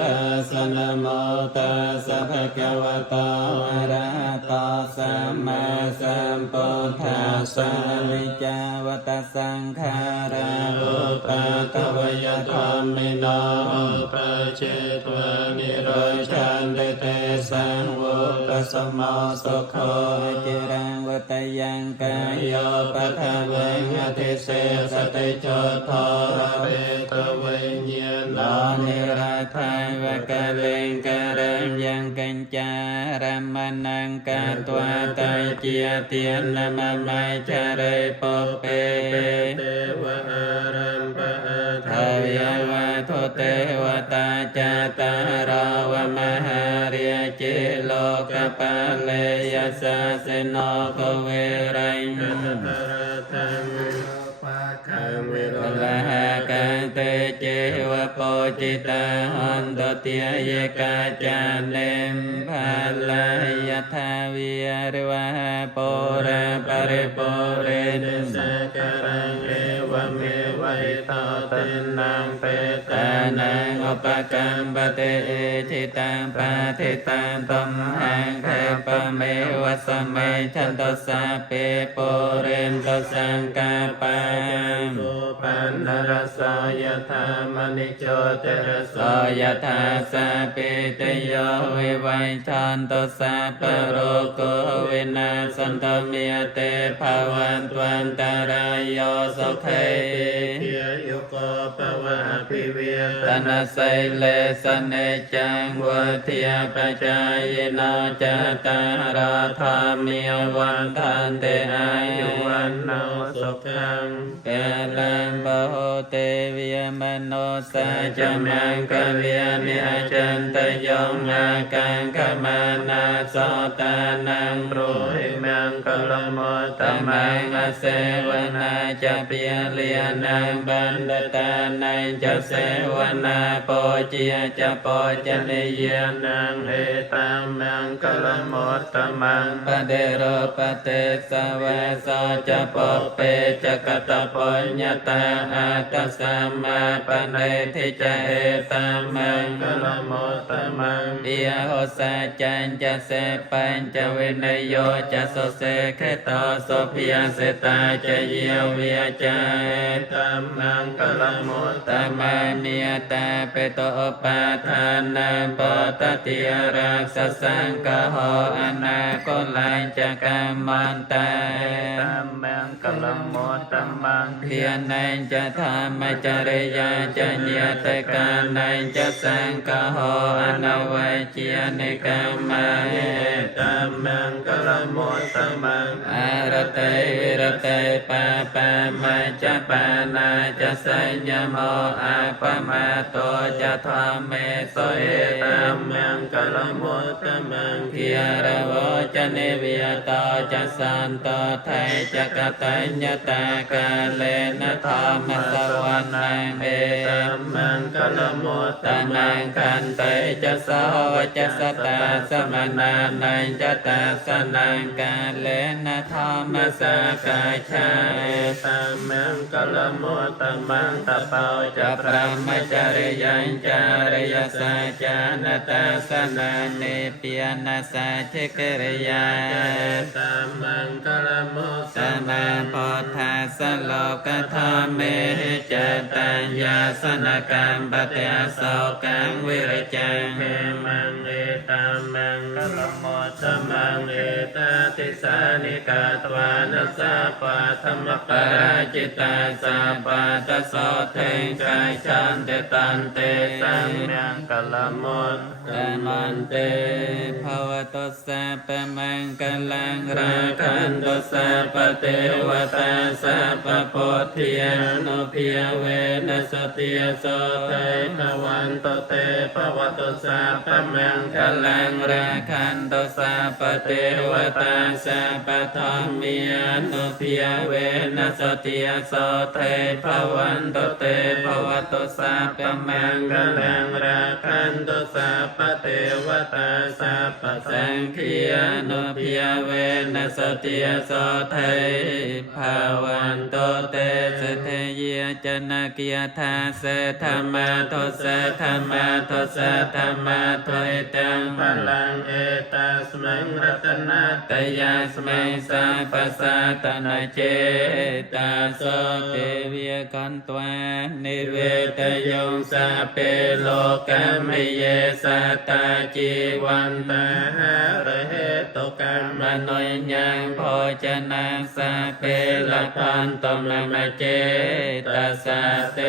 ตัสสะนะโมตัสสะภะคะวะโตอะระหะโตสัมมาสัมพุทธัสสะนิจจาวัตสังขาราอุปาทวยธรรมิโนปัจเจตวานิโรชันติเตสังวุปสมโมสุโขจิรังวัตยังกายโยปะทะเวงอธิเสสติโชทระเบตเวญญาณนิราทายวะกะเลงกะเรมยังกัญจารมนังกะตวะไตเจียเตียนนะมะไมจาเรปเปเตวะอารัมปะทาวยาวะโทเตวตาจาตาราวะมหาเรียเจโลกปะเลยสะเสโนโกเวรัยตังคัมวิโรละหะกันเตเจวะโปจิตาหันตเตียเยกาจาเลมภาลายทาวิริวะโประปะริโปเรนิสกรังเอวะเมวัยตาตินังเปตานังอุปกัมปเตเอจิตังปะทิตังตัมหังเทปะเมวะสเมชันตสะเปโปเรนตสังกาปังสุปันนรสายธามณิโจเตระสายธาสะปิตโยวิวัยชันตสะปะโรโกวินาสันตเมียเตภาวันตวันตารายโยสุเขเทียยุโกปวะภิเวตนะไสเลสเนจังวัฏยปจายโนจตารราธามิวันทันเตอายุวันโนสุขังเกลังบโหเตวิยมโนสัจมังกเลียนิอจันตยงอากังขมานาโสตานังปรุหิมังกลโมตมังอเสวนาจะเปียเลียนังบันดตานังจะเสวนาโปเจียจะโปจนิเยนังเอตัมมังกลโมตมังปเดโรปเตสวะโสจะโปเปจะกตปัญญตาอาตัสสัมมาปเนทิจะเอตัมมังกลโมตมังเดียโหสัจจันจะเสปัญจะเวนโยจะโสเสเขตโสภิยเสตาจะเยเวียจะตัมมังกลโมตมังเมียตาเปโตปาทานังปตติรักษสังกโหอนาโกลังจะกามันตาตัมมังกลโมตมังเพียนันจะธรรมจริยาจะเนียตกานันจะสังกโหอนวัยเจียนิกามาตัมมังกลโมตมังอารเตวิรเตปะปะมาจะปานาจะสัญญโมอาปมาโตจะธรรมเมโสเอตัมมังกลโมตมังเพียระโวจะเนวิยตาจะสันโตไทยจะกตัญญตากาเลนะธรรมสวรรนังเอตัมมังกลโมตมังคันเตจะสาวจะสตาสมนานันจะตาสนังกาเลนะธรรมสกาชาเอตัมมังกลโมตมังตะเปาจะพระมจริยังจาริยสัจจานตาสนาเนปิยนาสัจเกริยาตัมมังกลโมตมังพุทธัสสะโลกธรรมเมจตัญญาสนกัมปเตโสกังวิริจังเมมังเอตัมมังกลโมตมังเอตติสานิกาตวานัสสะปะธรรมปราจิตาสัพพะตโสเทงกายชันเตตันเตสัมยังกลโมตมันเตภวตุสัพพมังกลังราคันตุสัพพเทวตาสัพพโพธิยานุพิยเวนัสติยโสเทภวันตุเตภวตุสัพพมังกลั ลังราคันตุสัพพเทวตาสัพพธรรมิอนุพิยเวนัสติยโสเทภวันตุเตภวตุสัพพมังคลังราคันตุสัพพเทวตาสัพพสังฆีอนุพิยเวนัสติยโสเทภวันตุเตสเทเยจนะกิยธาเสธรรมะโทเสธรรมะโทเสธรรมะโทเอตังพลังเอตัสมังรัตนาตยาสมัยสัพพสัตตนาเจตาโสเทวิยกันตวานิเวตยงสัพเพโลกัมมิเยสัตตาจีวันตาหาระเหตุกรรมโนยยังโภชนะสัพเพละพันตมะเจตาสะเต